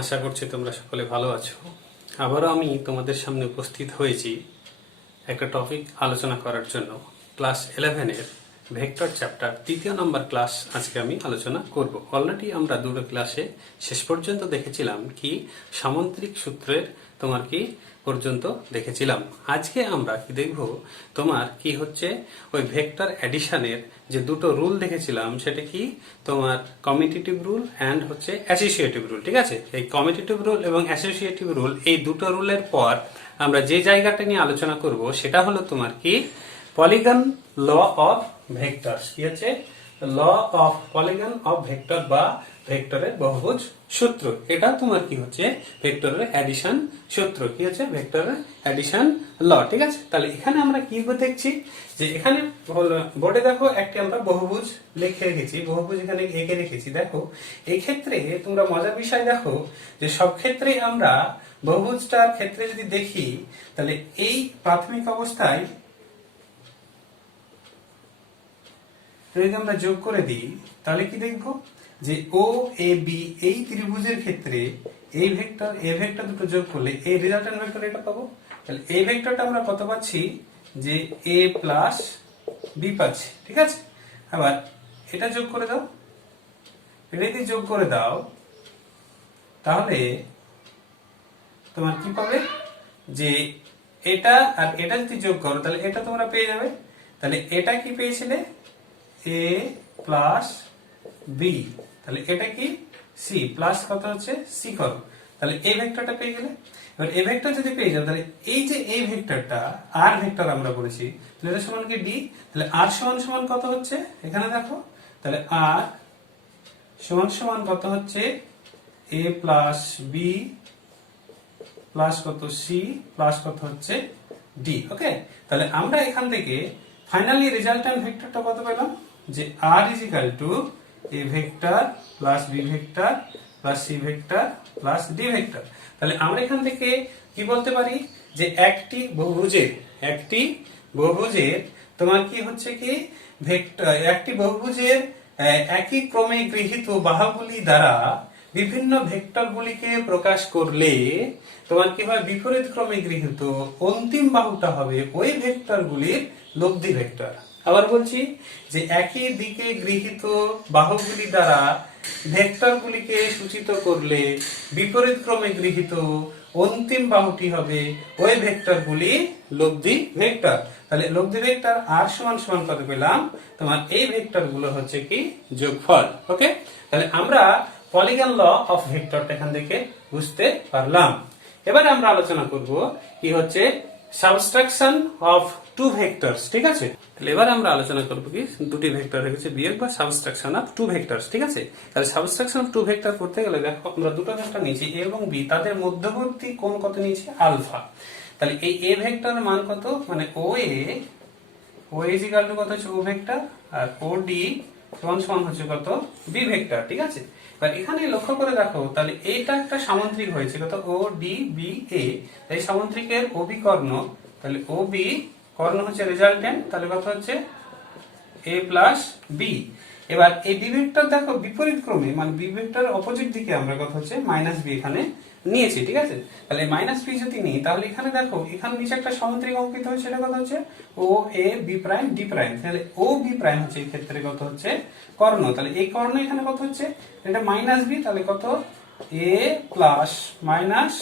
আশা করছি তোমরা সকলে ভালো আছো। আবারও আমি তোমাদের সামনে উপস্থিত হয়েছি একটা টপিক আলোচনা করার জন্য। ক্লাস 11-এর ভেক্টর চ্যাপ্টার 3য় নম্বর ক্লাস আজকে আমি আলোচনা করব। অলরেডি আমরা দুটো ক্লাসে শেষ পর্যন্ত দেখেছিলাম কি সামন্ত্রিক সূত্রের তোমার কি পর্যন্ত দেখেছিলাম। আজকে আমরা কি দেখব তোমার কি হচ্ছে ওই ভেক্টর অ্যাডিশনের যে দুটো রুল দেখেছিলাম, সেটা কি তোমার কমিউটেটিভ রুল অ্যান্ড হচ্ছে অ্যাসোসিয়েটিভ রুল। ঠিক আছে, এই কমিউটেটিভ রুল এবং অ্যাসোসিয়েটিভ রুল এই দুটো রুলের পর আমরা যে জায়গাটা নিয়ে আলোচনা করব সেটা হলো তোমার কি পলিগন ল অফ ভেক্টরস। কি হচ্ছে law of polygon of vector বা ভেক্টরের বহুভুজ সূত্র। এটা তোমার কি হচ্ছে ভেক্টরের অ্যাডিশন সূত্র। কি হচ্ছে ভেক্টরের অ্যাডিশন ল। ঠিক আছে, তাহলে এখানে আমরা কি দেখছি যে এখানে বোর্ডে দেখো একটি আমরা বহুভুজ লিখে রেখেছি, বহুভুজ এখানে এঁকে রেখেছি। দেখো এই ক্ষেত্রে তোমরা মজার বিষয় দেখো যে সব ক্ষেত্রে আমরা বহুভুজটার ক্ষেত্রে যদি দেখি তাহলে এই প্রাথমিক অবস্থায় যদি আমরা যোগ করে দিই তাহলে কি দেখবো যে ও এ বি এই ত্রিভুজের ক্ষেত্রে এই ভেক্টর এ ভেক্টর দুটো যোগ করলে এই রেজাল্টেন্ট ভেক্টর এটা পাবো। তাহলে এই ভেক্টরটা আমরা কত পাচ্ছি যে এ প্লাস বি পাচ্ছি। ঠিক আছে, আবার এটা যোগ করে দাও, এটা যদি যোগ করে দাও তাহলে তোমার কি পাবে যে এটা আর এটা যদি যোগ করো তাহলে এটা তোমরা পেয়ে যাবে। তাহলে এটা কি পেয়েছিলে এ প্লাস বি, তাহলে এটা কি সি প্লাস কত হচ্ছে সি করো, তাহলে এই ভেক্টরটা পেয়ে গেলে। এবার এই ভেক্টর যদি পেয়ে যাও তাহলে এই যে এই ভেক্টরটা আর ভেক্টর আমরা বলেছি তাহলে এটা সমান কি ডি, তাহলে আর সমান সমান কত হচ্ছে এখানে দেখো, তাহলে আর সমান সমান কত হচ্ছে এ প্লাস বি প্লাস কত সি প্লাস কত হচ্ছে ডি। ওকে, তাহলে আমরা এখান থেকে ফাইনালি রেজাল্টেন্ট ভেক্টরটা কত পেলাম যে R is equal to A vector plus B vector plus C vector plus D vector. তাহলে আমরা এখান থেকে কি বলতে পারি যে একটি বহুভুজের তোমার কি হচ্ছে কি ভেক্টর একটি বহুভুজের একই ক্রমে গৃহীত বাহুগুলি দ্বারা বিভিন্ন ভেক্টরগুলিকে প্রকাশ করলে তোমার কি হয় বিপরীত ক্রমে গৃহীত অন্তিম বাহুটা হবে ওই ভেক্টরগুলির লব্ধি ভেক্টর। আবার বলছি যে একই দিকে গৃহীত বাহুগুলি দ্বারা ভেক্টরগুলিকে সূচিত করলে বিপরীত ক্রমে গৃহীত অন্তিম বাহুটি হবে ওই ভেক্টরগুলি লব্ধি ভেক্টর। তাহলে লব্ধি ভেক্টর আর সমান সমান কত পেলাম তোমার এই ভেক্টর গুলো হচ্ছে কি যোগফল। ওকে, তাহলে আমরা পলিগন ল অফ ভেক্টরটা এখান থেকে বুঝতে পারলাম। এবারে আমরা আলোচনা করব কি হচ্ছে সাবট্রাকশন অফ টু ভেক্টরস। ঠিক আছে, তাহলে এবার আমরা আলোচনা করব কি দুটি ভেক্টর হয়েছে বিয়োগ বা সাবট্রাকশন অফ টু ভেক্টরস। ঠিক আছে, তাহলে সাবট্রাকশন অফ টু ভেক্টর করতে গেলে দেখো আমরা দুটো ভেক্টর নিয়েছি এ এবং বি, তাদের মধ্যবর্তী কোণ কত নিয়েছি আলফা। তাহলে এই এ ভেক্টরের মান কত মানে ও ইজ ইকুয়াল টু কত হচ্ছে ও ভেক্টর আর ও ডি সমান সমান হচ্ছে কত বি ভেক্টর। ঠিক আছে, এবার এখানে লক্ষ্য করে দেখো তাহলে এটা একটা সামন্ত্রিক হয়েছে কত ও ডি বি এ, এই সামন্ত্রিকের ও বি কর্ণ, তাহলে ও বি কর্ণ হচ্ছে রেজাল্টেন্ট, তাহলে কত হচ্ছে এ প্লাস বি। এবার এই বি ভেক্টর দেখো বিপরীত ক্রমে মানে বি ভেক্টর অপোজিট দিকে আমরা কত হচ্ছে মাইনাস বি এখানে নিয়েছি। ঠিক আছে, তাহলে মাইনাস বি যদি নিই তাহলে এখানে দেখো এখানে নিচে একটা সামন্ত্রিক অঙ্কিত হয়েছে, সেটা কত হচ্ছে ও A B prime D prime, তাহলে ও বি প্রাইম হচ্ছে এই ক্ষেত্রে কত হচ্ছে কর্ণ, তাহলে এই কর্ণ এখানে কত হচ্ছে এটা মাইনাস বি, তাহলে কত এ প্লাস মাইনাস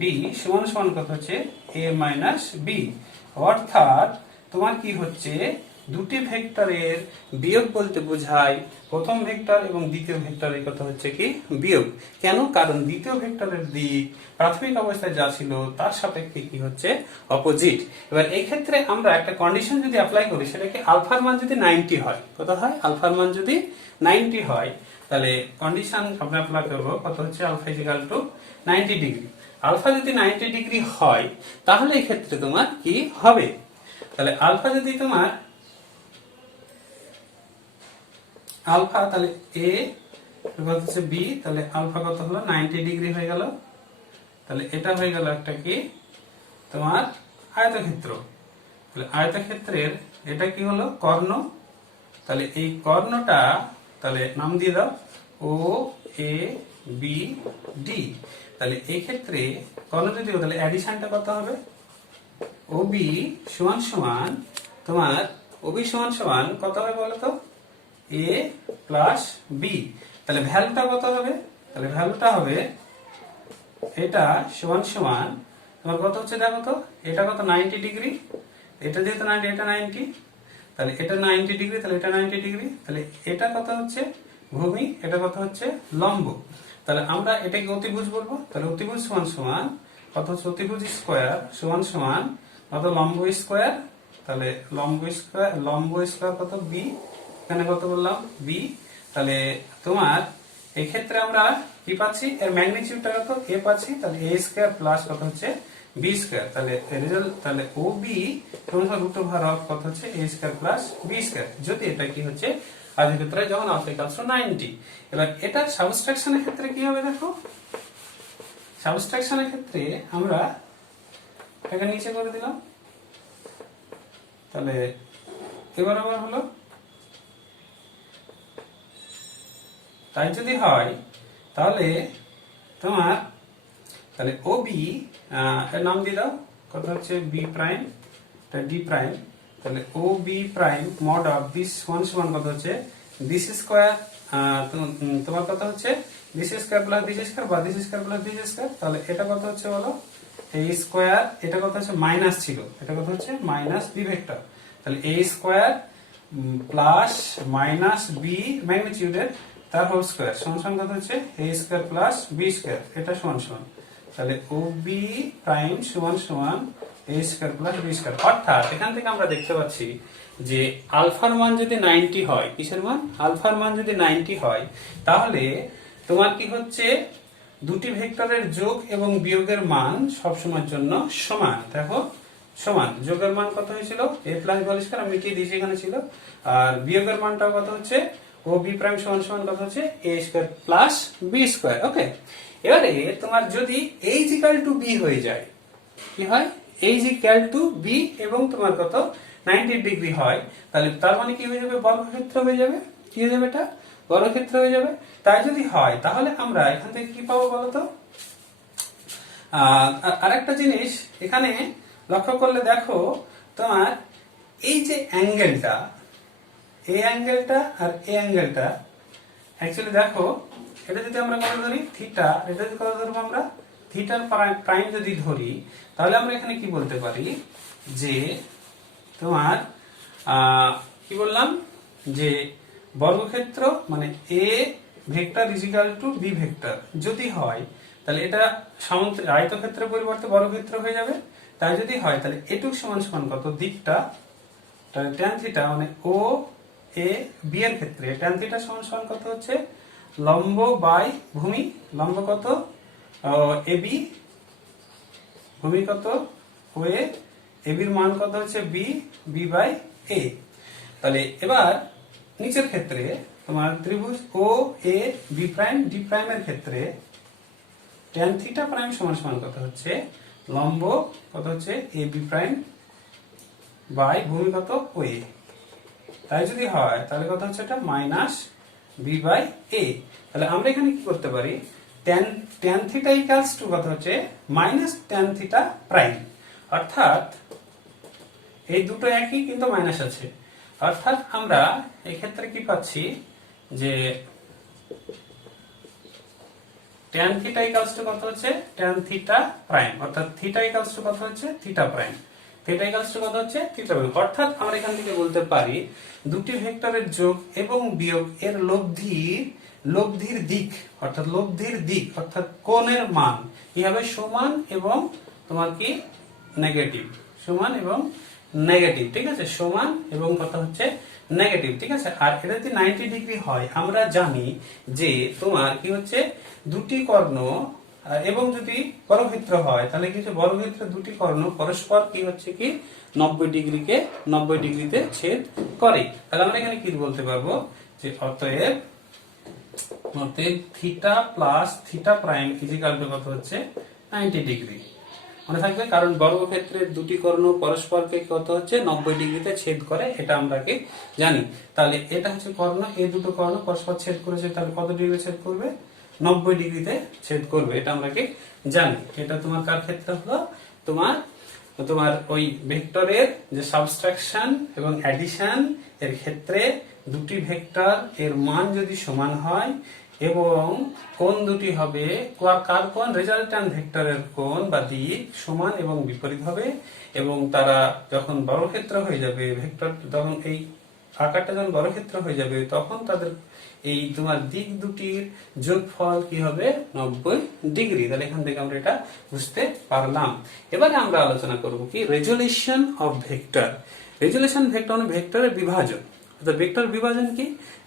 বি সমান সমান কত হচ্ছে এ মাইনাস বি। অর্থাৎ তোমার কি হচ্ছে দুটি ভেক্টরের বিয়োগ বলতে বোঝায় প্রথম ভেক্টর এবং দ্বিতীয় ভেক্টরের কথা হচ্ছে কি বিয়োগ। কেন? কারণ দ্বিতীয় ভেক্টরের দিক প্রাথমিক অবস্থায় যা ছিল তার সাপেক্ষে কি হচ্ছে অপোজিট। এবার এই ক্ষেত্রে আমরা একটা কন্ডিশন যদি অ্যাপ্লাই করি সেটা কি আলফার মান যদি 90 হয়, কত হয় আলফার মান যদি 90 হয় তাহলে কন্ডিশন আমরা অ্যাপ্লাই করব কত হচ্ছে alpha is equal to 90 degree. Alpha যদি 90 ডিগ্রি হয় তাহলে এই ক্ষেত্রে তোমার কি হবে, তাহলে আলফা যদি তোমার আলফা তাহলে এ কত হচ্ছে বি, তাহলে আলফা কত হলো 90 ডিগ্রি হয়ে গেল, তাহলে এটা হয়ে গেল একটা কি তোমার আয়তক্ষেত্র। তাহলে আয়তক্ষেত্রের এটা কি হলো কর্ণ, তাহলে এই কর্ণটা তাহলে নাম দিয়ে দাও ও এ বি ডি। তাহলে এই ক্ষেত্রে কর্ণ যদি তাহলে অ্যাডিশনটা কত হবে, ওবি সমান সমান তোমার ওবি সমান সমান কত হবে বলো তো, এ প্লাস বি। তাহলে ভ্যালুটা কত হবে, তাহলে ভ্যালুটা হবে এটা সমান সমান তোমার কত হচ্ছে দেখো তো, এটা কত 90 ডিগ্রি, এটা যেহেতু 90 এটা 90, তাহলে এটা 90 ডিগ্রি, তাহলে এটা 90 ডিগ্রি, তাহলে এটা কত হচ্ছে ভূমি, এটা কত হচ্ছে লম্ব। তাহলে আমরা এটাকে অতিভুজ বলবো, তাহলে অতিভুজ সমান সমান কত হচ্ছে অতিভুজ স্কয়ার সমান সমান কত লম্ব স্কয়ার, তাহলে লম্ব স্কয়ার কত বি, এখানে কত বললাম বি। তাহলে তোমার এই ক্ষেত্রে আমরা কি পাচ্ছি, এর ম্যাগনিটিউডটা কত এ পাচ্ছি, তাহলে এ স্কয়ার প্লাস কত হচ্ছে বি স্কয়ার। তাহলে রেজাল্ট তাহলে ও বি সমান রুট ওভার অফ কত হচ্ছে এ স্কয়ার প্লাস বি স্কয়ার, যদি এটা কি হচ্ছে আয়তক্ষেত্রে যখন আলফা ইকুয়ালস টু 90। এবার এটা সাবট্রাকশনের ক্ষেত্রে কি হবে দেখো, সাবট্রাকশনের ক্ষেত্রে আমরা এটাকে নিচে করে দিলাম, তাহলে এবার আবার হলো, তাই যদি হয় তাহলে তোমার তাহলে ও বি এর নাম দিয়ে দাও কত হচ্ছে বি প্রাইম, এটা ডি প্রাইম, তাহলে O B prime mod of this one সমান কত হচ্ছে দিস স্কয়ার, তোমার কত হচ্ছে this square plus this square বা this square plus this square. তাহলে এটা কত হচ্ছে বলো এ স্কয়ার, এটা কত হচ্ছে মাইনাস ছিল, এটা কত হচ্ছে মাইনাস বি ভেক্টর, তাহলে এ স্কয়ার প্লাস মাইনাস বি ম্যাগনিটিউডের তার হোল স্কয়ার সমান সমান কত হচ্ছে এ স্কয়ার প্লাস বি স্কয়ার, এটা সমান সমান তাহলে ও বি প্রাইম সমান সমান এ স্কয়ার প্লাস বি স্কয়ার। অর্থাৎ এখান থেকে আমরা দেখতে পাচ্ছি যে আলফার মান যদি 90 হয়, কিসের মান আলফার মান যদি 90 হয়, তাহলে তোমার কি হচ্ছে দুটি ভেক্টরের যোগ এবং বিয়োগের মান সবসময়ের জন্য সমান। দেখো সমান, যোগের মান কত হয়েছিল এ প্লাস বি স্কয়ার, আমি মিটিয়ে দিয়েছি এখানে ছিল, আর বিয়োগের মানটাও কত হচ্ছে ও বি প্রাইম সমান সমান কত হচ্ছে এ স্কয়ার প্লাস বি স্কয়ার। ওকে, এবারে তোমার যদি এইচ ইকুয়াল টু বি হয়ে যায়, কি হয় এইচ ইকুয়াল টু বি এবং তোমার কত 90 ডিগ্রি হয়, তাহলে তার মানে কি হয়ে যাবে বর্গক্ষেত্র হয়ে যাবে, কি হয়ে যাবে এটা বর্গক্ষেত্র হয়ে যাবে। তাই যদি হয় তাহলে আমরা এখান থেকে কি পাবো বলতো, আরেকটা জিনিস এখানে লক্ষ্য করলে দেখো তোমার এই যে অ্যাঙ্গেলটা, এই অ্যাঙ্গেলটা আর এই অ্যাঙ্গেলটা অ্যাকচুয়ালি দেখো, এটা যদি আমরা কত ধরি থিটা, এটা যদি কত ধরবো আমরা থিটার প্রাইম যদি ধরি, তাহলে আমরা এখানে কি বলতে পারি যে তোমার কি বললাম যে বর্গক্ষেত্র মানে A vector is equal to B vector যদি হয়, তাহলে এটা আয়তক্ষেত্রের পরিবর্তে বর্গক্ষেত্র হয়ে যাবে। তাই যদি হয় তাহলে এটুক সমান সমান কত দিকটা, তাহলে ট্যান থিটা মানে ও এ বি এর ক্ষেত্রে ট্যান থিটা সমান সমান কত হচ্ছে লম্ব বাই ভূমি, লম্ব কত এ বি, ভূমি কত ও এ, এবির মান কত হচ্ছে বি, বি বাই এ। তাহলে এবার নিচের ক্ষেত্রে তোমার ত্রিভুজ ও A B prime D prime এর ক্ষেত্রে ট্যান থিটা প্রাইম সমান সমান কত হচ্ছে লম্ব কত হচ্ছে এ বি প্রাইম বাই ভূমি কত ও এ। তাই যদি হয় তাহলে কত হচ্ছে এটা মাইনাস বি বাই এ। তাহলে আমরা এখানে কি করতে পারি, ট্যান থিটা ইকুয়ালস টু কত হচ্ছে মাইনাস ট্যান থিটা প্রাইম, অর্থাৎ এই দুটো একই কিন্তু মাইনাস আছে, অর্থাৎ আমরা এই ক্ষেত্রে কি পাচ্ছি যে ট্যান থিটা ইকুয়ালস টু কত হচ্ছে ট্যান থিটা প্রাইম, অর্থাৎ থিটা ইকুয়ালস টু কত হচ্ছে theta prime, theta equals to কত হচ্ছে থিটা প্রাইম। অর্থাৎ আমরা এখান থেকে বলতে পারি দুটি ভেক্টরের যোগ এবং বিয়োগ এর লব্ধির দিক অর্থাৎ কোণের মান কি হবে সমান এবং তোমার কি নেগেটিভ, সমান এবং নেগেটিভ, ঠিক আছে, সমান এবং কত হচ্ছে নেগেটিভ, ঠিক আছে। আর এটা যদি 90 ডিগ্রি হয়, আমরা জানি যে তোমার কি হচ্ছে দুটি কর্ণ এবং যদি বর্গক্ষেত্র হয় তাহলে কি হচ্ছে বর্গক্ষেত্র দুটি কর্ণ পরস্পর কি হচ্ছে কি 90 ডিগ্রিতে ছেদ করে। তাহলে আমরা এখানে কি বলতে পারবো যে অতএব theta plus theta prime is equal to কত হচ্ছে 90 ডিগ্রি মনে থাকবে, কারণ বর্গক্ষেত্রের দুটি কর্ণ পরস্পরকে কত হচ্ছে 90 ডিগ্রিতে ছেদ করে, এটা আমরা কি জানি। তাহলে এটা হচ্ছে কর্ণ, এই দুটো কর্ণ পরস্পর ছেদ করেছে, তাহলে কত ডিগ্রি ছেদ করবে 90 ডিগ্রিতে ছেদ করবে, এটা আমরা কি জানি। এটা তোমার কার ক্ষেত্রে হলো, তোমার তোমার ওই ভেক্টরের যে সাবট্রাকশন এবং অ্যাডিশন এর ক্ষেত্রে দুটি ভেক্টর এর মান যদি সমান হয় এবং কোণ দুটি হবে, কার কোণ, রেজাল্ট্যান্ট ভেক্টরের কোণ বা দিক সমান এবং বিপরীত হবে, এবং তারা যখন বর্গক্ষেত্র হয়ে যাবে, ভেক্টর যখন এই আকারটা যখন বর্গক্ষেত্র হয়ে যাবে, তখন তাদের এই তোমার দিক দুটির যোগফল কি হবে, 90 ডিগ্রি। তাহলে এখান থেকে আমরা এটা বুঝতে পারলাম। এবারে আমরা আলোচনা করব কি, resolution of vector. Resolution vector মানে ভেক্টরের বিভাজন। ভেক্টর বিভাজন কি,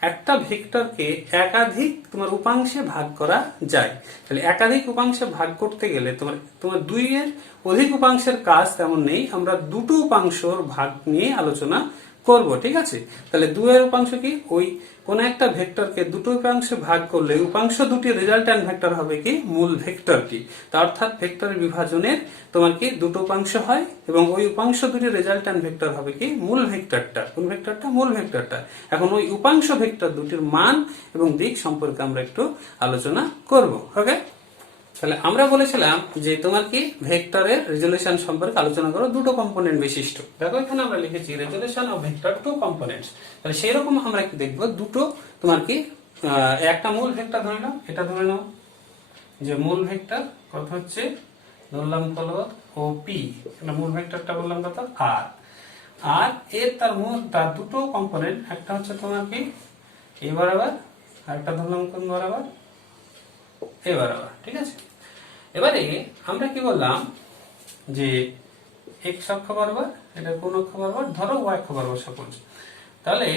একটা ভেক্টরকে একাধিক তোমার উপাংশে ভাগ করা যায়। তাহলে একাধিক উপাংশে ভাগ করতে গেলে তোমার তোমার 2 এর অধিক উপাংশের কাজ তেমন নেই, আমরা দুটো উপাংশর ভাগ নিয়ে আলোচনা করব, ঠিক আছে। তাহলে 2 এর উপাংশ কি, ওই কোন একটা ভেক্টরকে দুটো উপাংশে ভাগ করলে উপাংশ দুটি রেজাল্ট্যান্ট ভেক্টর হবে কি, মূল ভেক্টরটি। তা অর্থাৎ ভেক্টরের বিভাজনের তোমার কি দুটো উপাংশ হয় এবং ওই উপাংশ দুটি রেজাল্ট্যান্ট ভেক্টর হবে কি, মূল ভেক্টরটা। কোন ভেক্টরটা, মূল ভেক্টরটা। এখন ওই উপাংশ ভেক্টর দুটির মান এবং দিক সম্পর্কে আমরা একটু আলোচনা করব। ওকে, তাহলে আমরা বলেছিলাম যে তোমার কি ভেক্টরের রেজলিউশন সম্পর্কে আলোচনা করো, দুটো কম্পোনেন্ট বিশিষ্ট। দেখো এখানে আমরা লিখেছি resolution of vector two components. তাহলে সেই রকম আমরা কি দেখবো, দুটো তোমার কি একটা মূল ভেক্টর ধরে নাও, এটা ধরে নাও যে মূল ভেক্টর কত হচ্ছে, ধরলাম কত ওপি, এটা মূল ভেক্টরটা বললাম কত আর, আর এর তার দুটো কম্পোনেন্ট, একটা হচ্ছে তোমার কি এ বরাবর আর একটা ধরলাম কোন বরাবর, এ বরাবর, ঠিক আছে। এবারে আমরা কি বললাম যে এক্স অক্ষ বরাবর, এটা কোন অক্ষ বরাবর, ধরো ওয়াই অক্ষ বরাবর সাপোজ। তাহলে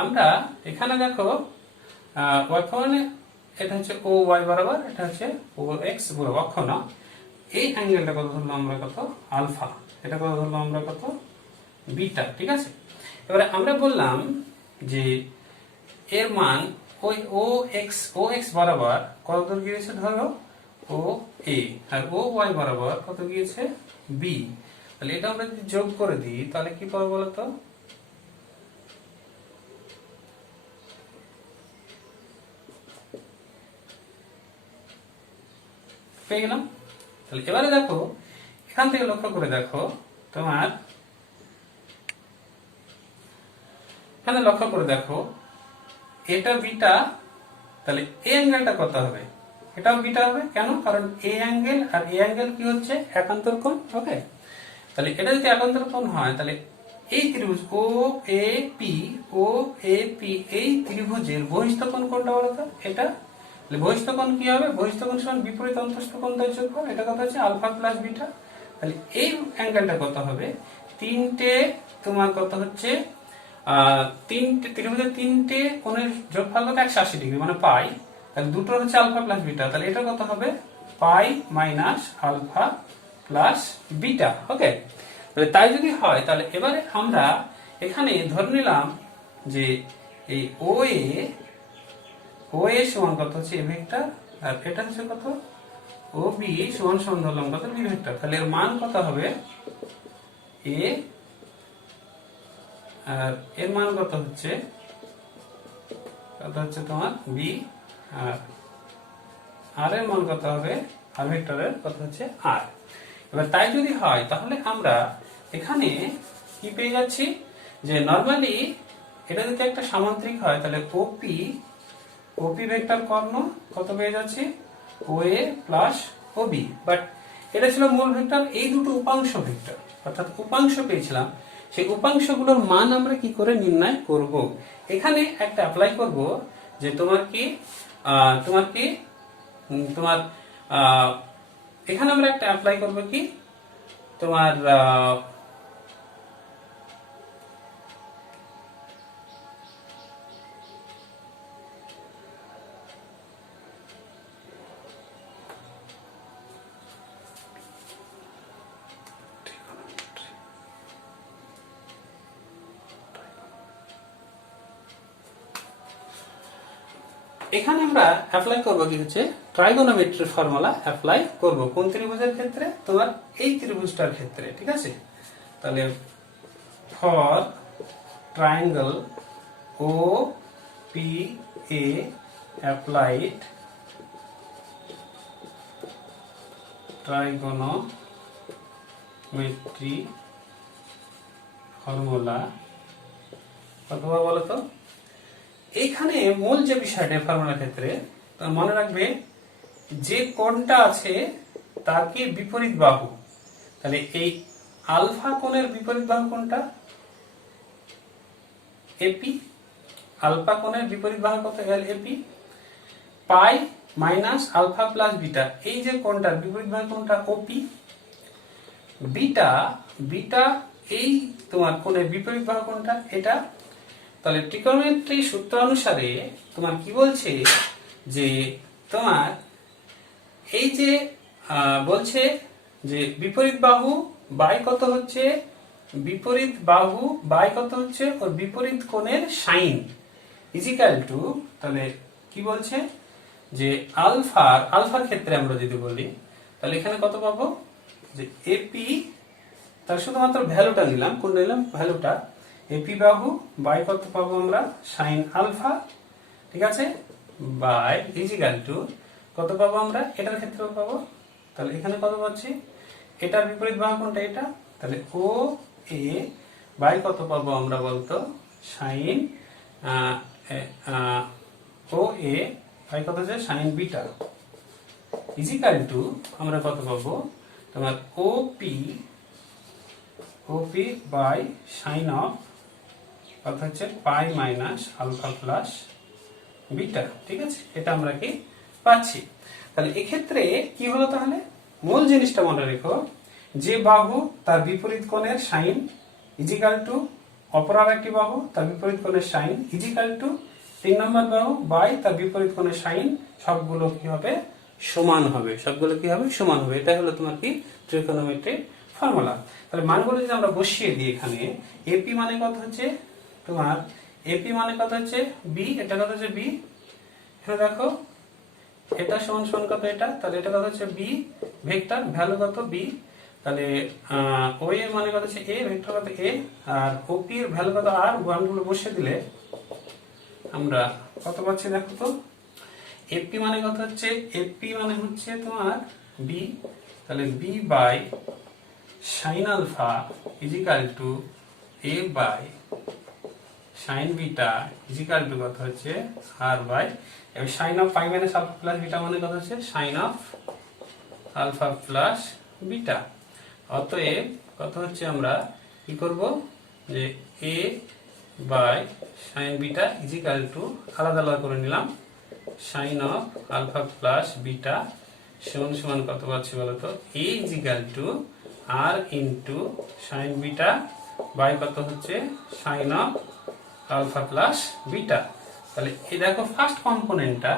আমরা এখানে দেখো অক্ষ মানে এটা হচ্ছে ও ওয়াই বরাবর, এটা হচ্ছে ও এক্স বরাবর, অক্ষ না। এই অ্যাঙ্গেলটা কত ধরলাম আমরা, কত আলফা, এটা কত ধরলাম আমরা, কত বিটা, ঠিক আছে। এবারে আমরা বললাম যে এর মান ওই ও এক্স বরাবর কত দূর গিয়েছে, ধরো ও এ, আর ও ওয়াই বরাবর কত গিয়েছে, বি। তাহলে এটা আমরা যদি যোগ করে দিই তাহলে কি পাবো বলতো, পেয়ে গেলাম। তাহলে এবারে দেখো এখান থেকে লক্ষ্য করে দেখো, তোমার এখানে লক্ষ্য করে দেখো এটা বিটা, তাহলে এ অ্যাঙ্গেলটা কত হবে, এটাও বিটা হবে। কেন, কারণ এ অ্যাঙ্গেল আর এ অ্যাঙ্গেল কি হচ্ছে, একান্তর কোণ। ওকে, তাহলে এটা যদি একান্তর কোণ হয় তাহলে এই ত্রিভুজ ও A P, O A P, এই ত্রিভুজের বহিস্থ কোণ কোনটা বলতো, এটা। তাহলে বহিস্থ কোণ কি হবে, বহিস্থ কোণ সমান বিপরীত অন্তস্থ কোণ দ্বয় যোগফল, এটা কত হচ্ছে আলফা প্লাস বিটা। তাহলে এই অ্যাঙ্গেলটা কত হবে, তিনটে তোমার কত হচ্ছে তিনটে ত্রিভুজের তিনটে কোণের যোগফল কত, 180 ডিগ্রি মানে পাই। তাহলে দুটো হচ্ছে আলফা প্লাস বিটা, তাহলে এটা কত হবে, পাই মাইনাস আলফা প্লাস বিটা। ওকে, তাহলে তাই যদি হয় তাহলে এবারে আমরা এখানে ধরে নিলাম যে এই ও এ সমান কত হচ্ছে এ ভেক্টর, আর এটা হচ্ছে কত ও বি সমান সমান ধরলাম কত বি ভেক্টর। তাহলে এর মান কত হবে এ, আর এর মান কত হচ্ছে তোমার বি, আর এর মান কত হবে, আর ভেক্টরের কত হচ্ছে আর। এবার তাই যদি হয় তাহলে আমরা এখানে কি পেয়ে যাচ্ছি, যে নরমালি এটা যদি একটা সামান্তরিক হয় তাহলে ওপি ভেক্টর কর্ণ কত পেয়ে যাচ্ছি, ও এ প্লাস ও বি। বাট এটা ছিল মূল ভেক্টর, এই দুটো উপাংশ ভেক্টর, অর্থাৎ উপাংশ পেয়েছিলাম। সেই উপাংশগুলোর মান আমরা কি করে নির্ণয় করব, এখানে একটা অ্যাপ্লাই করব যে তোমার এখানে আমরা একটা অ্যাপ্লাই করব কি, তোমার এখানে আমরা অ্যাপ্লাই করব কি হচ্ছে ট্রাইগোনোমেট্রি ফর্মুলা অ্যাপ্লাই করব। কোন ত্রিভুজের ক্ষেত্রে, তোমার এই ত্রিভুজটার ক্ষেত্রে, ঠিক আছে। তাহলে for triangle O P A applied trigonometry formula অথবা বলো তো এইখানে মূল যে বিষয়টা ফর্মুলার ক্ষেত্রে মনে রাখবে যে কোণটা আছে তার কি বিপরীত বাহু। তাহলে এই আলফা কোণের বিপরীত বাহু কোনটা? এপি। আলফা কোণের বিপরীত বাহু কত? এপি। পাই মাইনাস আলফা প্লাস বিটা, এই যে কোণটার বিপরীত বাহু কোনটা? ওপি। বিটা, বিটা এই তোমার কোণের বিপরীত বাহু কোনটা? এটা। তাহলে ট্রিগোনোমেট্রি সূত্র অনুসারে তোমার কি বলছে যে তোমার এই যে বলছে যে বিপরীত বাহু বাই কত হচ্ছে, বিপরীত বাহু বাই কত হচ্ছে ওর বিপরীত কোণের সাইন ইজিক্যাল টু, তাহলে কি বলছে যে আলফার ক্ষেত্রে আমরা যদি বলি তাহলে এখানে কত পাবো যে এপি, তার শুধুমাত্র ভ্যালুটা নিলাম, কোন নিলাম? ভ্যালুটা। এপি বাহু বাই কত পাবো আমরা? সাইন আলফা, ঠিক আছে, বাই ইজিক্যাল টু কত পাবো আমরা? এটার ক্ষেত্রেও পাবো। তাহলে এখানে কত পাচ্ছি? এটার বিপরীত বাহু কোনটা? এটা। তাহলে ও এ বাই কত পাবো আমরা বলতো? সাইন ও এ বাই কত আছে? সাইন বিটা ইজিক্যাল টু আমরা কত পাবো? তোমার ওপি বাই সাইন অফ কত হচ্ছে? পাই মাইনাস আলফা প্লাস বিটা, ঠিক আছে, এটা আমরা কি পাচ্ছি। তাহলে এক্ষেত্রে কি হলো? তাহলে মূল জিনিসটা মনে রেখো, যে বাহু তার বিপরীত কোণের সাইন ইজিক্যাল টু অপর আরেকটি বাহু তার বিপরীত কোণের সাইন ইজিক্যাল টু 3 নম্বর বাহু বাই তার বিপরীত কোণের সাইন, সবগুলো কি হবে? সমান হবে। সবগুলো কি হবে? সমান হবে। এটা হলো তোমার কি ট্রিগোনোমেট্রির ফর্মুলা। তাহলে মানগুলো যদি আমরা বসিয়ে দিই এখানে, এপি মানে কত হচ্ছে তোমার? এপি মানে কত হচ্ছে? বি। এটা কত হচ্ছে? বি। এখানে দেখো এটা সমান সমান কত? এটা। তাহলে এটা কত হচ্ছে? বি ভেক্টর, ভ্যালু কত? বি। তাহলে ও এর মানে কত হচ্ছে? এ, ভেক্টর কত? এ। আর ওপি এর ভ্যালু কত? আর। ওয়ানগুলো বসিয়ে দিলে আমরা কত পাচ্ছি দেখো তো? এপি মানে কত হচ্ছে? এপি মানে হচ্ছে তোমার বি। তাহলে B by sine alpha equal to A by sine beta equal to কত হচ্ছে? R by sine of pi minus alpha plus beta মানে কত হচ্ছে? Sine of alpha plus beta. অতএব কত হচ্ছে? আমরা কি করব যে A by sine beta equal to আলাদা আলাদা করে নিলাম, sine of alpha plus beta সমান সমান কত পাচ্ছি বলতো? A equal to R into sine beta by কত হচ্ছে? Sine of alpha plus beta. তাহলে এই দেখো ফার্স্ট কম্পোনেন্টটা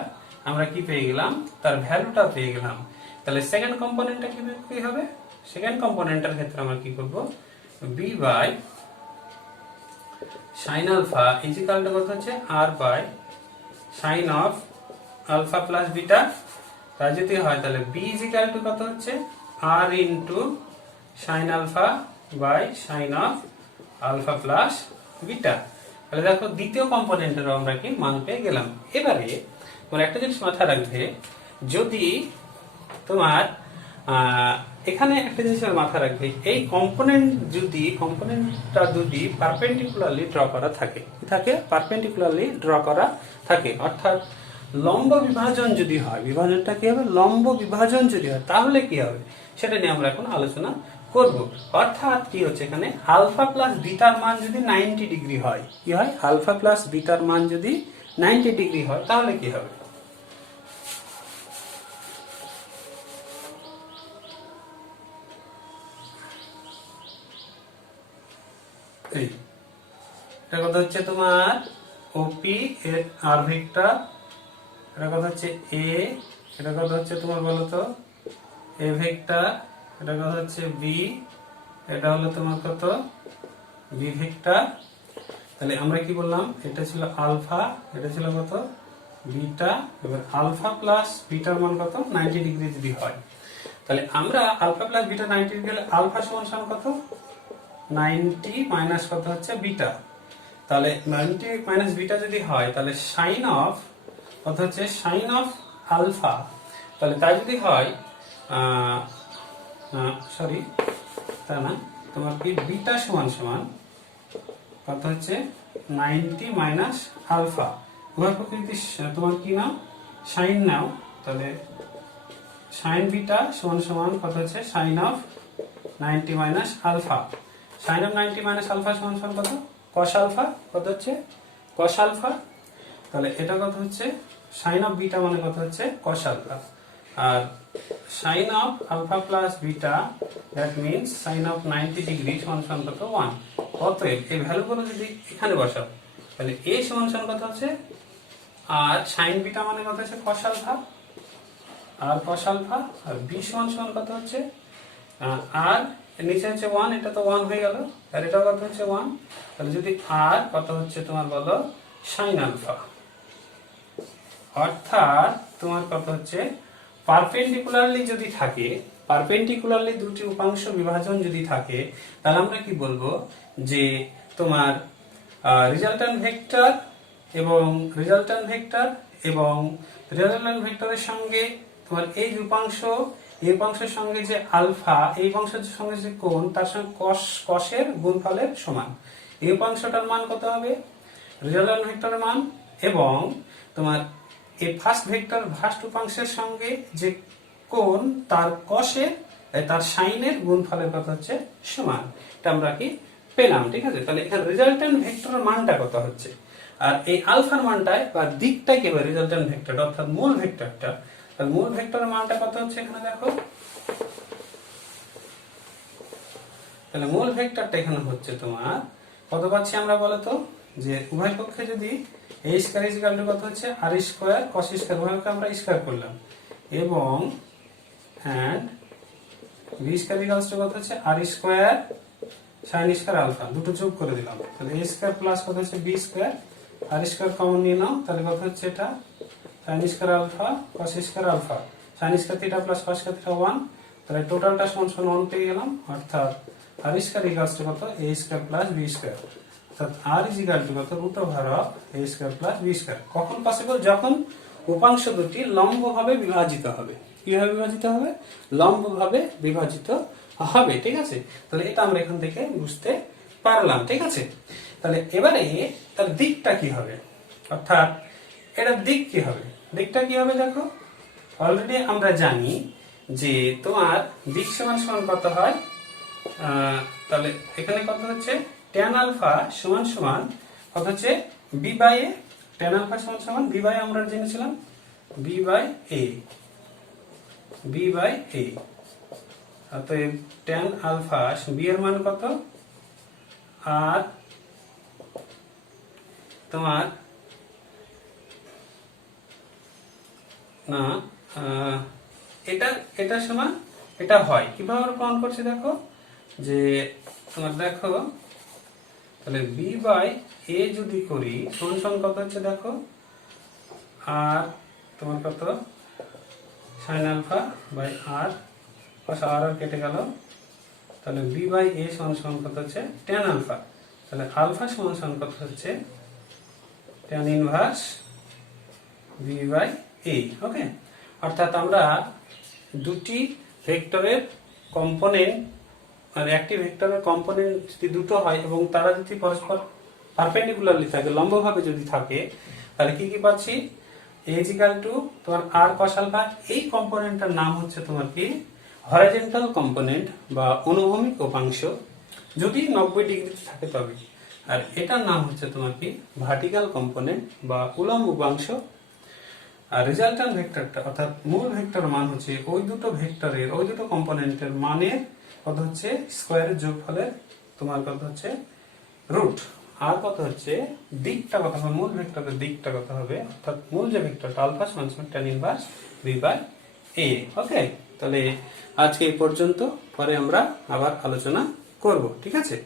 আমরা কি পেয়ে গেলাম? তার ভ্যালুটা পেয়ে গেলাম। তাহলে সেকেন্ড কম্পোনেন্টটা কি হবে? সেকেন্ড কম্পোনেন্টের ক্ষেত্রে আমরা কি করব? B by sine alpha equal to কত হচ্ছে? R by sine of alpha plus beta. তাই যদি হয় তাহলে বি ইজিক্যাল টু কত হচ্ছে? R into sine alpha by sine of alpha plus beta. তাহলে দেখো দ্বিতীয় কম্পোনেন্টেরও আমরা কি মান পেয়ে গেলাম। এবারে তোমার একটা জিনিস মাথায় রাখবে, যদি তোমার এখানে একটা জিনিস মাথায় রাখবে, এই কম্পোনেন্টটা যদি পারপেন্ডিকুলারলি ড্র করা থাকে, পারপেন্ডিকুলারলি ড্র করা থাকে, অর্থাৎ লম্ব বিভাজন যদি হয়, বিভাজনটা কি হবে? লম্ব বিভাজন যদি হয় তাহলে কি হবে সেটা নিয়ে আমরা এখন আলোচনা করব। অর্থাৎ কি হচ্ছে এখানে? আলফা প্লাস বিটার মান যদি 90 ডিগ্রি হয়, কি হয়? আলফা প্লাস বিটার মান যদি 90 ডিগ্রি হয় তাহলে কি হবে? এটা কথা হচ্ছে তোমার ওপি এর আর ভেক্টর, এটা কথা হচ্ছে এ, এটা কথা হচ্ছে তোমার বলতো এ ভেক্টর, এটা কথা হচ্ছে বি, এটা হলো তোমার কত? B vector. তাহলে আমরা কি বললাম? এটা ছিল আলফা, এটা ছিল কত? বিটা। এবার আলফা প্লাস বিটার মান কত? 90 ডিগ্রি যদি হয়, তাহলে আমরা আলফা প্লাস বিটা 90 ডিগ্রি হলে আলফা সমান সমান কত? 90 মাইনাস কত হচ্ছে? বিটা। তাহলে 90 মাইনাস বিটা যদি হয় তাহলে সাইন অফ কত হচ্ছে? Sine of alpha. তাহলে তাই যদি হয় সরি তা না, তোমার কি বিটা সমান সমান কত হচ্ছে 90 মাইনাস আলফা। উভয় পক্ষে যদি তোমার কি নাও সাইন নাও, তাহলে সাইন বিটা সমান সমান কত হচ্ছে sine of 90 minus alpha. Sine of 90 minus alpha সমান সমান কত কস আলফা, কত হচ্ছে কস আলফা। তাহলে এটা কত হচ্ছে সাইন অফ বিটা মানে কত হচ্ছে কস আলফা, আর sine of alpha plus beta that means sine of 90 degree সমান সমান কত 1। অতএব এই ভ্যালুগুলো যদি এখানে বসাও তাহলে a সমান সমান কত হচ্ছে, আর সাইন বিটা মানে কত হচ্ছে কস আলফা আর কস আলফা, আর b সমান সমান কত হচ্ছে আর নিচে হচ্ছে 1, এটা তো 1 হয়ে গেল, আর এটাও কত হচ্ছে 1। তাহলে যদি আর কত হচ্ছে তোমার বলো সাইন আলফা, অর্থাৎ তোমার কত হচ্ছে পারপেন্ডিকুলারলি যদি থাকে, পারপেন্ডিকুলারলি দুটি উপাংশ বিভাজন যদি থাকে, তাহলে আমরা কি বলবো যে তোমার রেজাল্ট্যান্ট ভেক্টর এবং রেজাল্ট্যান্ট ভেক্টরের সঙ্গে তোমার এই উপাংশ, এই উপাংশের সঙ্গে যে আলফা, এই উপাংশের সঙ্গে যে কোণ, তার সঙ্গে কসের গুণফলের সমান। এই উপাংশটার মান কত হবে রেজাল্ট্যান্ট ভেক্টরের মান, এবং তোমার এই ফার্স্ট ভেক্টর ফার্স্ট উপাংশের সঙ্গে যে কোণ তার কসের তার সাইনের গুণফলের কত হচ্ছে সমান। এটা আমরা কি পেলাম, ঠিক আছে। তাহলে এখানে রেজাল্ট্যান্ট ভেক্টরের মানটা কত হচ্ছে, আর এই আলফার মানটায় বা দিকটাই কি হবে রেজাল্ট্যান্ট ভেক্টর অর্থাৎ মূল ভেক্টরটা, তাহলে মূল ভেক্টরের মানটা কত হচ্ছে এখানে দেখো। তাহলে মূল ভেক্টরটা এখানে হচ্ছে তোমার কত পাচ্ছি আমরা বলো তো, যে উভয় পক্ষে যদি a square is equal to কত হচ্ছে r স্কয়ার cos স্কয়ার, উভয়কে আমরা স্কয়ার করলাম, এবং and b square equals to কত হচ্ছে r square sin square alpha, দুটো যোগ করে দিলাম। তাহলে a স্কয়ার প্লাস কত হচ্ছে b square, r square common নিয়ে নাও, তাহলে কত হচ্ছে এটা sin square alpha cos square alpha, sin square theta plus cos square theta 1। তাহলে টোটালটা সমান সমান 1 পেয়ে গেলাম, অর্থাৎ r স্কয়ার ইকুয়ালস টু কত a square plus b square, অর্থাৎ r ইজ ইকুয়াল টু কত root over of a square plus b square. কখন পসিবল, যখন উপাংশ দুটি লম্বভাবে বিভাজিত হবে। কিভাবে বিভাজিত হবে, লম্বভাবে বিভাজিত হবে, ঠিক আছে। তাহলে এটা আমরা এখান থেকে বুঝতে পারলাম, ঠিক আছে। তাহলে এবারে তার দিকটা কি হবে, অর্থাৎ এটার দিক কি হবে, দিকটা কি হবে দেখো। অলরেডি আমরা জানি যে তোমার দিক সমান সমান কত হয়, তাহলে এখানে কত হচ্ছে tan আলফা সমান সমান কত হচ্ছে b by a, tan alpha সমান সমান b বাই আমরা জেনেছিলাম b বাই a, অতএব tan আলফা b এর মান কত, আর তোমার না এটা সমান এটা হয় কিভাবে আমরা প্রমাণ করছি দেখো, যে তোমার দেখো তাহলে b বাই a যদি করি সমান সমান কত হচ্ছে দেখো, আর তোমার কত sin alpha by r cos r আর কেটে গেল, তাহলে b বাই a সমান সমান কত হচ্ছে tan আলফা, তাহলে আলফা সমান সমান কত হচ্ছে tan inverse b by a। Okay, অর্থাৎ আমরা দুটি ভেক্টরের কম্পোনেন্ট, আর একটি ভেক্টরের কম্পোনেন্ট যদি দুটো হয় এবং তারা যদি পরস্পর পারপেন্ডিকুলারলি থাকে, লম্বভাবে যদি থাকে, তাহলে কি কি পাচ্ছি a is equal to তোমার r cos আলফা। এই কম্পোনেন্টটার নাম হচ্ছে তোমার কি হরাইজন্টাল কম্পোনেন্ট বা অনুভূমিক উপাংশ, যদি 90 ডিগ্রিতে থাকে তবে। আর এটার নাম হচ্ছে তোমার কি ভার্টিক্যাল কম্পোনেন্ট বা উলম্ব উপাংশ। আর রেজাল্ট্যান্ট ভেক্টরটা অর্থাৎ মূল ভেক্টর মান হচ্ছে ওই দুটো ভেক্টরের ওই দুটো কম্পোনেন্টের মানের কত হচ্ছে স্কয়ারের যোগফলের তোমার কত হচ্ছে রুট, আর কত হচ্ছে দিকটা কত হবে, মূল ভেক্টরের দিকটা কত হবে, অর্থাৎ মূল যে ভেক্টরটা আলফা সমান সমান tan inverse b by a। Okay, তাহলে আজকে এই পর্যন্ত, পরে আমরা আবার আলোচনা করব, ঠিক আছে।